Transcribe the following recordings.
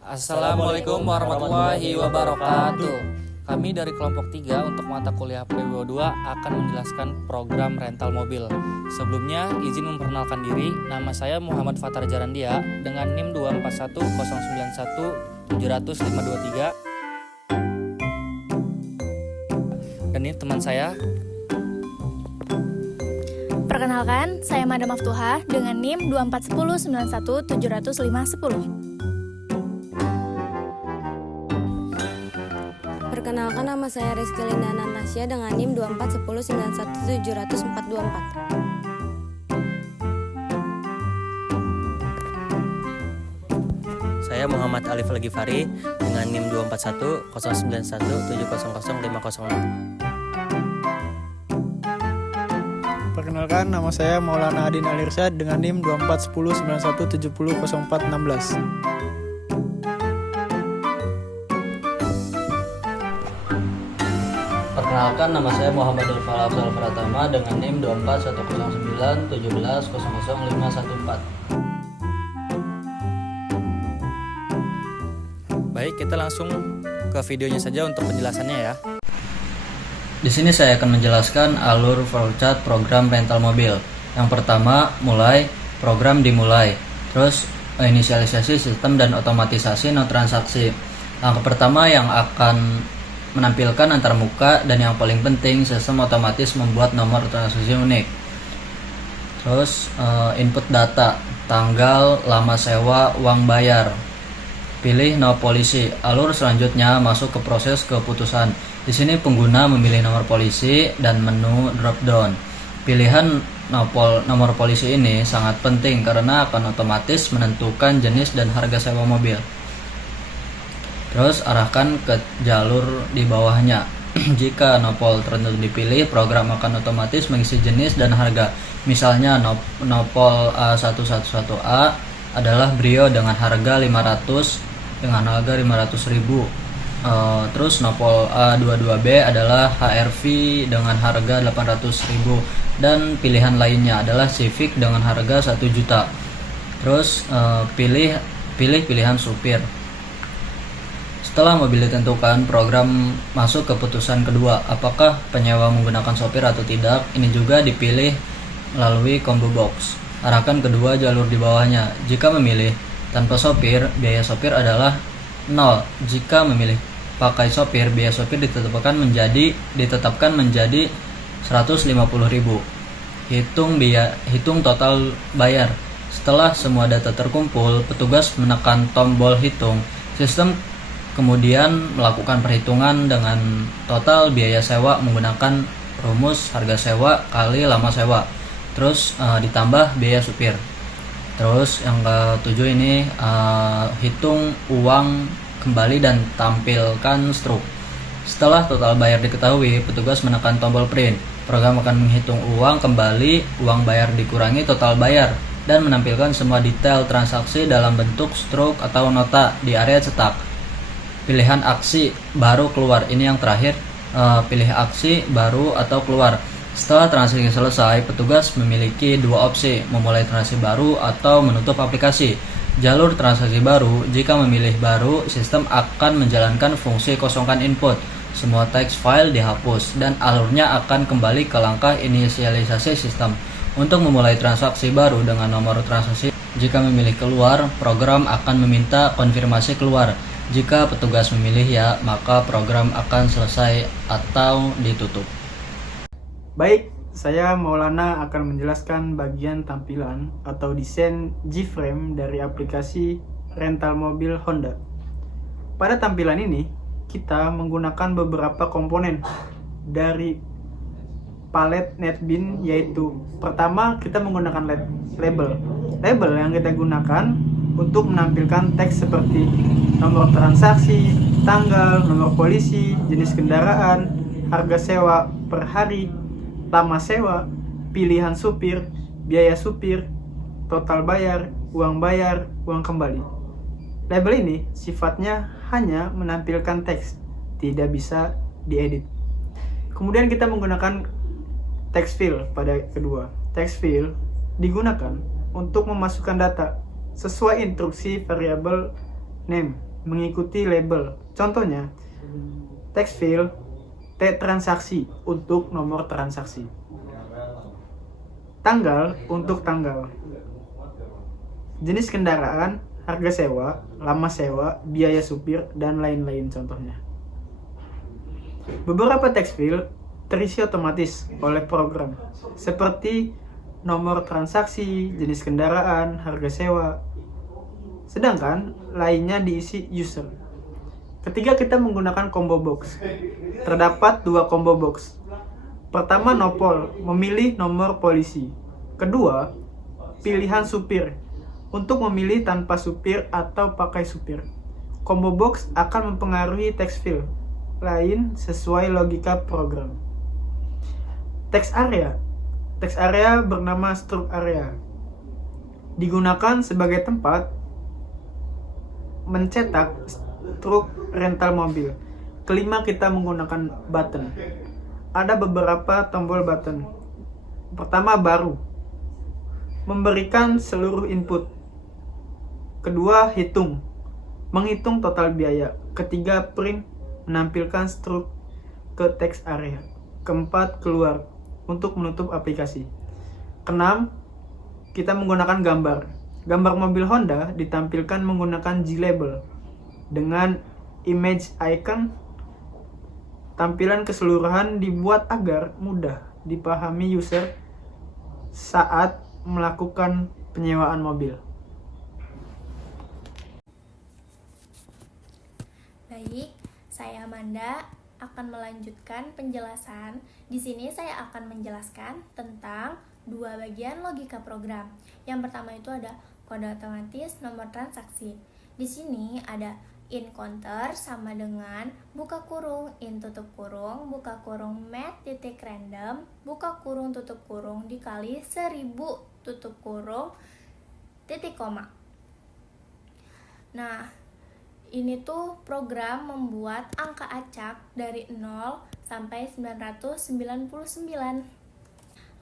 Assalamualaikum warahmatullahi wabarakatuh. Kami dari kelompok 3 untuk mata kuliah PWO2 akan menjelaskan program rental mobil. Sebelumnya, izin memperkenalkan diri. Nama saya Muhammad Fatar Jarandia dengan NIM 24109170523. Dan ini teman saya. Perkenalkan, saya Mada Maftuha dengan NIM 24109170510. Perkenalkan, nama saya Rizky Linda Natasha dengan NIM 24109170424. Saya Muhammad Alif Al-Ghifari dengan NIM 2410917005006. Perkenalkan, nama saya Maulana Adin Alirsyad dengan NIM 24109170416. Perkenalkan, nama saya Muhammad Al Afzal Pratama dengan NIM 241091700500514. Baik, kita langsung ke videonya saja untuk penjelasannya ya. Di sini saya akan menjelaskan alur flowchart program rental mobil. Yang pertama, program dimulai. Terus inisialisasi sistem dan otomatisasi non transaksi. Langkah pertama yang akan menampilkan antarmuka dan yang paling penting sistem otomatis membuat nomor transaksi unik. Terus input data, tanggal, lama sewa, uang bayar. Pilih no polisi. Alur selanjutnya masuk ke proses keputusan. Di sini pengguna memilih nomor polisi dan menu drop down. Pilihan nomor polisi ini sangat penting karena akan otomatis menentukan jenis dan harga sewa mobil. Terus arahkan ke jalur di bawahnya. Jika nopol tertentu dipilih, program akan otomatis mengisi jenis dan harga. Misalnya nopol A111A adalah Brio dengan harga 500.000. Terus nopol A22B adalah HRV dengan harga 800.000 dan pilihan lainnya adalah Civic dengan harga 1 juta. Terus pilih pilihan supir. Setelah mobil ditentukan, program masuk ke putusan kedua, apakah penyewa menggunakan sopir atau tidak. Ini juga dipilih melalui combo box. Arahkan kedua jalur di bawahnya. Jika memilih tanpa sopir, biaya sopir adalah 0. Jika memilih pakai sopir, biaya sopir ditetapkan menjadi 150.000. Hitung total bayar. Setelah semua data terkumpul, petugas menekan tombol hitung. Sistem kemudian melakukan perhitungan dengan total biaya sewa menggunakan rumus harga sewa kali lama sewa. Terus ditambah biaya supir. Terus yang ketujuh ini hitung uang kembali dan tampilkan struk. Setelah total bayar diketahui, petugas menekan tombol print. Program akan menghitung uang kembali, uang bayar dikurangi total bayar, dan menampilkan semua detail transaksi dalam bentuk struk atau nota di area cetak. Pilihan aksi baru keluar. Ini yang terakhir, pilih aksi baru atau keluar. Setelah transaksi selesai, petugas memiliki dua opsi, memulai transaksi baru atau menutup aplikasi. Jalur transaksi baru, jika memilih baru, sistem akan menjalankan fungsi kosongkan input. Semua teks file dihapus dan alurnya akan kembali ke langkah inisialisasi sistem. Untuk memulai transaksi baru dengan nomor transaksi, jika memilih keluar, program akan meminta konfirmasi keluar. Jika petugas memilih ya, maka program akan selesai atau ditutup. Baik, saya Maulana akan menjelaskan bagian tampilan atau desain G-frame dari aplikasi rental mobil Honda. Pada tampilan ini, kita menggunakan beberapa komponen dari palet NetBeans, yaitu pertama kita menggunakan label. Label yang kita gunakan untuk menampilkan teks seperti nomor transaksi, tanggal, nomor polisi, jenis kendaraan, harga sewa per hari, lama sewa, pilihan supir, biaya supir, total bayar, uang kembali. Label ini sifatnya hanya menampilkan teks, tidak bisa diedit. Kemudian kita menggunakan text field pada kedua. Text field digunakan untuk memasukkan data sesuai instruksi variabel name mengikuti label. Contohnya, text field T transaksi untuk nomor transaksi, tanggal untuk tanggal, jenis kendaraan, harga sewa, lama sewa, biaya supir, dan lain-lain contohnya. Beberapa text field terisi otomatis oleh program, seperti nomor transaksi, jenis kendaraan, harga sewa, sedangkan lainnya diisi user. Ketiga, kita menggunakan combo box. Terdapat 2 combo box. Pertama, nopol, memilih nomor polisi. Kedua, pilihan supir, untuk memilih tanpa supir atau pakai supir. Combo box akan mempengaruhi text field lain sesuai logika program. Text area. Text area bernama struct area. Digunakan sebagai tempat mencetak truk rental mobil. Kelima, kita menggunakan button. Ada beberapa tombol button. Pertama, baru, memberikan seluruh input. Kedua, hitung, menghitung total biaya. Ketiga, print, menampilkan struk ke text area. Keempat, keluar, untuk menutup aplikasi. Keenam, kita menggunakan gambar. Gambar mobil Honda ditampilkan menggunakan G-label dengan image icon. Tampilan keseluruhan dibuat agar mudah dipahami user saat melakukan penyewaan mobil. Baik, saya Amanda akan melanjutkan penjelasan. Di sini saya akan menjelaskan tentang 2 bagian logika program. Yang pertama itu ada kode otomatis nomor transaksi. Di sini ada in counter sama dengan buka kurung in tutup kurung buka kurung math titik random buka kurung tutup kurung dikali 1000 tutup kurung titik koma. Nah, ini tuh program membuat angka acak dari 0 sampai 999.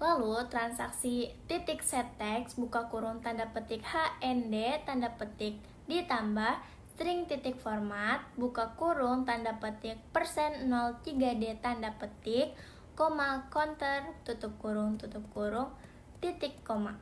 Lalu transaksi titik set text buka kurung tanda petik HND tanda petik ditambah string titik format buka kurung tanda petik %03D tanda petik koma counter tutup kurung titik koma.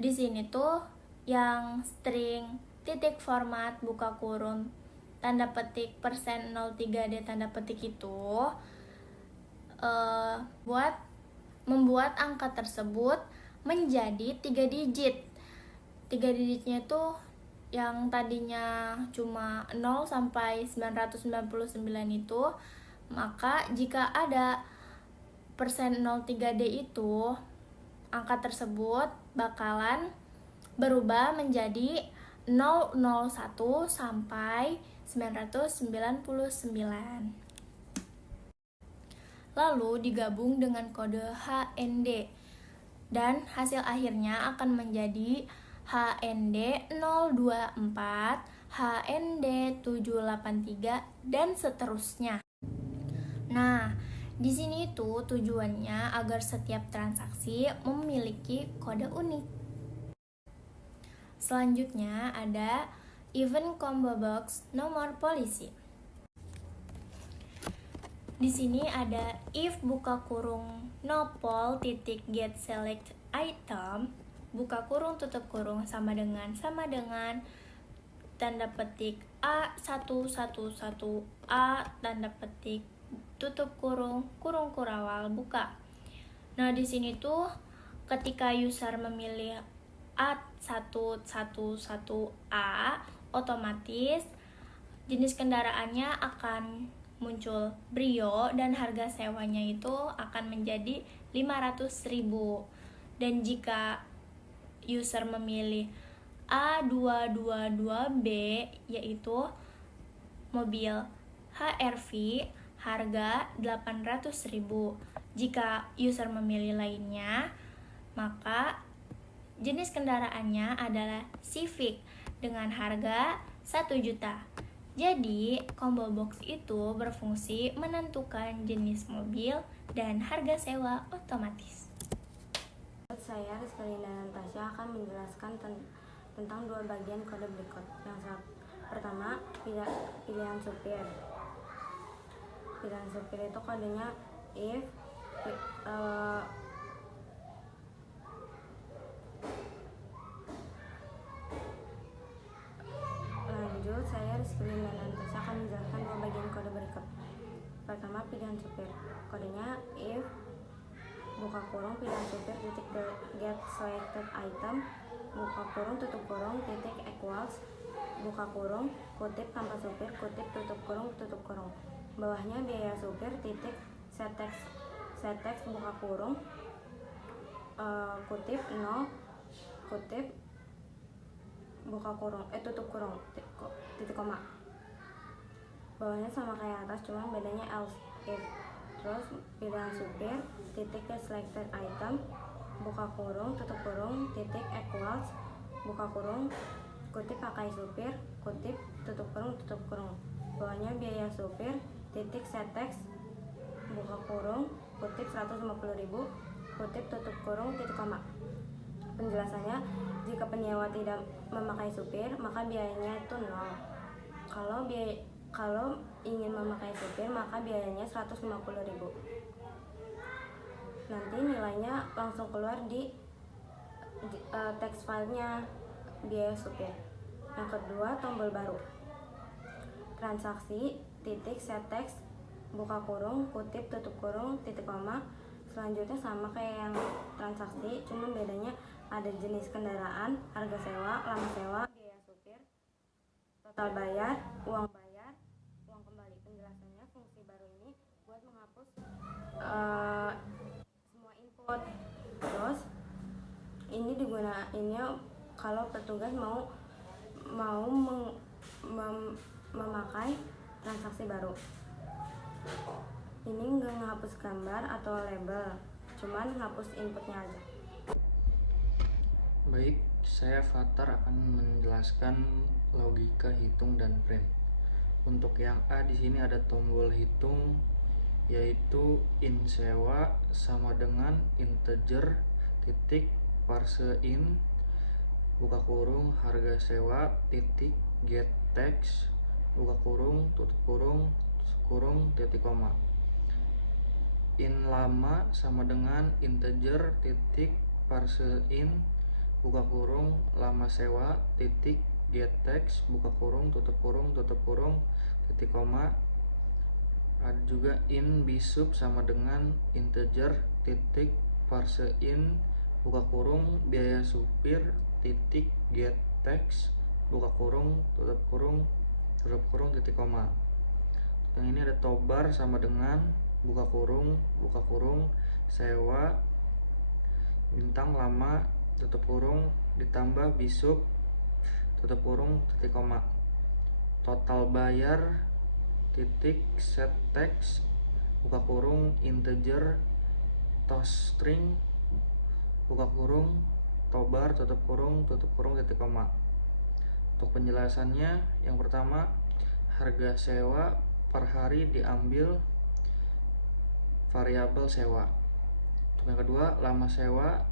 Di sini tuh yang string titik format buka kurung tanda petik %03D tanda petik itu membuat angka tersebut menjadi 3 digit. 3 digitnya tuh yang tadinya cuma 0 sampai 999 itu, maka jika ada %03D itu, angka tersebut bakalan berubah menjadi 001 sampai 999. Lalu digabung dengan kode HND dan hasil akhirnya akan menjadi HND 024, HND 783 dan seterusnya. Nah, di sini itu tujuannya agar setiap transaksi memiliki kode unik. Selanjutnya ada event combo box nomor polisi. Di sini ada if buka kurung nopol titik get select item buka kurung tutup kurung sama dengan tanda petik A111A tanda petik tutup kurung kurawal buka. Nah, di sini tuh ketika user memilih A111A, otomatis jenis kendaraannya akan muncul Brio dan harga sewanya itu akan menjadi 500.000. Dan jika user memilih A222B yaitu mobil HR-V harga 800.000. Jika user memilih lainnya, maka jenis kendaraannya adalah Civic dengan harga 1 juta. Jadi, combo box itu berfungsi menentukan jenis mobil dan harga sewa otomatis. Saya Rizky Natasha akan menjelaskan tentang 2 bagian kode berikut. Pertama, pilihan supir. Pilihan supir itu kodenya if lanjut, saya Rizky Nantasya akan menjelaskan dua bagian kode berikut. Pertama, pilihan supir. Kodenya if buka kurung pilihan supir titik get selected item buka kurung tutup kurung titik equals buka kurung kutip tanpa supir kutip tutup kurung. Bawahnya biaya supir titik set text buka kurung kutip 0 kutip buka kurung tutup kurung titik koma. Bawahnya sama kayak atas, cuman bedanya else if. Terus pilihan supir titik get selected item buka kurung tutup kurung titik equals buka kurung kutip pakai supir kutip tutup kurung. Bawahnya biaya supir titik set text buka kurung kutip 150.000 kutip tutup kurung titik koma. Penjelasannya, jika penyewa tidak memakai supir maka biayanya itu 0. Kalau ingin memakai supir maka biayanya 150.000. Nanti nilainya langsung keluar di text filenya biaya supir. Yang kedua, tombol baru. Transaksi titik set text buka kurung kutip tutup kurung titik koma. Selanjutnya sama kayak yang transaksi, cuman bedanya ada jenis kendaraan, harga sewa, lama sewa, biaya supir, total bayar, uang kembali. Penjelasannya, fungsi baru ini buat menghapus semua input. Terus ini digunainnya kalau petugas mau memakai transaksi baru. Ini nggak ngehapus gambar atau label, cuman ngapus inputnya aja. Baik, saya Fatar akan menjelaskan logika hitung dan print. Untuk yang A di sini ada tombol hitung, yaitu in sewa sama dengan integer titik parse in buka kurung harga sewa titik get text buka kurung tutup kurung titik koma. In lama sama dengan integer titik parse in buka kurung lama sewa titik get text buka kurung tutup kurung titik koma. Ada juga in bisub sama dengan integer titik parse in buka kurung biaya supir titik get text buka kurung tutup kurung titik koma. Yang ini ada tobar sama dengan buka kurung sewa bintang lama tutup kurung ditambah bisub tutup kurung titik koma. Total bayar titik set text buka kurung integer toString buka kurung tobar tutup kurung titik koma. Untuk penjelasannya, yang pertama, harga sewa per hari diambil variabel sewa. Untuk yang kedua, lama sewa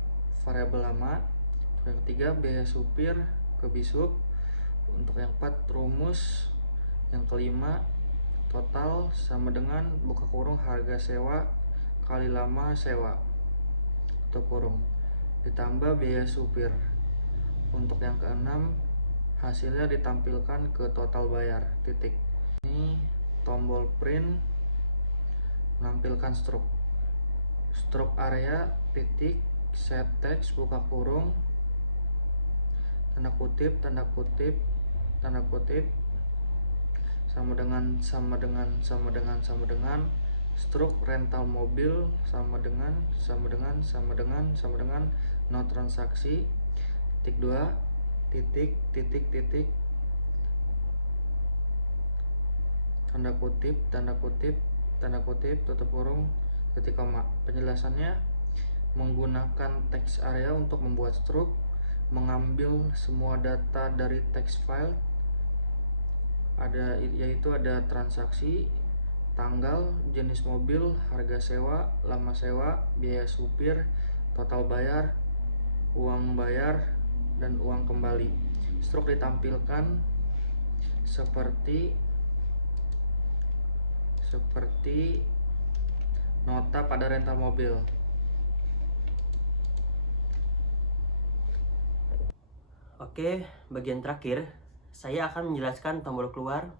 variabel lama. Untuk yang ketiga, biaya supir ke bisub. Untuk yang keempat, rumus. Yang kelima, total sama dengan buka kurung harga sewa kali lama sewa tutup kurung ditambah biaya supir. Untuk yang keenam, hasilnya ditampilkan ke total bayar titik. Ini tombol print menampilkan struk area titik set text buka kurung tanda kutip sama dengan struk rental mobil sama dengan no transaksi titik 2 titik tanda kutip tutup kurung titik koma. Penjelasannya, menggunakan text area untuk membuat struk, mengambil semua data dari text file yaitu ada transaksi, tanggal, jenis mobil, harga sewa, lama sewa, biaya supir, total bayar, uang bayar, dan uang kembali. Struk ditampilkan seperti nota pada rental mobil. Oke, bagian terakhir, saya akan menjelaskan tombol keluar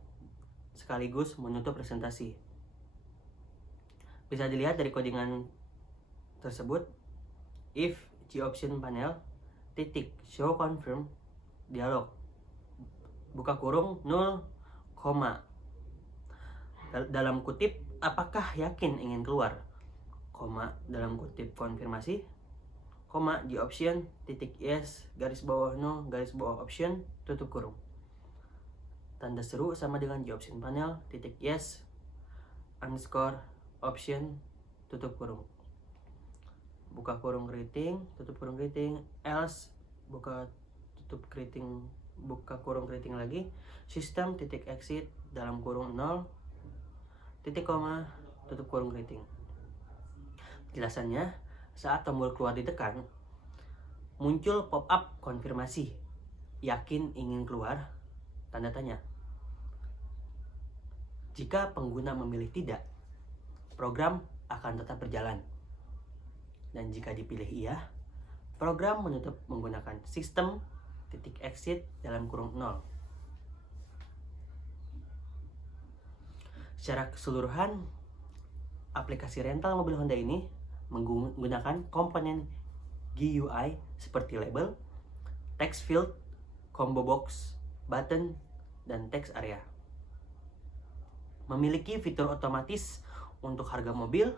sekaligus menutup presentasi. Bisa dilihat dari codingan tersebut, if G option panel titik show confirm dialog buka kurung 0, dalam kutip apakah yakin ingin keluar, dalam kutip konfirmasi, G option titik yes garis bawah no garis bawah option tutup kurung. Tanda seru sama dengan G option panel titik yes underscore option tutup kurung. Buka kurung keriting, tutup kurung keriting, else buka kurung keriting lagi, sistem titik exit dalam kurung 0 titik koma tutup kurung keriting. Penjelasannya, saat tombol keluar ditekan, muncul pop-up konfirmasi yakin ingin keluar, tanda tanya. Jika pengguna memilih tidak, program akan tetap berjalan. Dan jika dipilih iya, program menutup menggunakan sistem titik exit dalam kurung 0. Secara keseluruhan, aplikasi rental mobil Honda ini menggunakan komponen GUI seperti label, text field, combo box, button, dan text area. Memiliki fitur otomatis untuk harga mobil,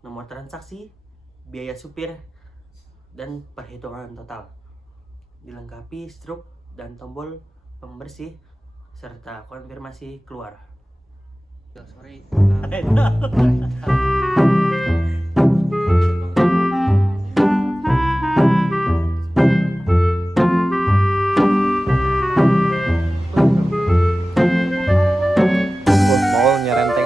nomor transaksi, biaya supir, dan perhitungan total. Dilengkapi struk dan tombol pembersih serta konfirmasi keluar. Sorry. Mau nyerenteng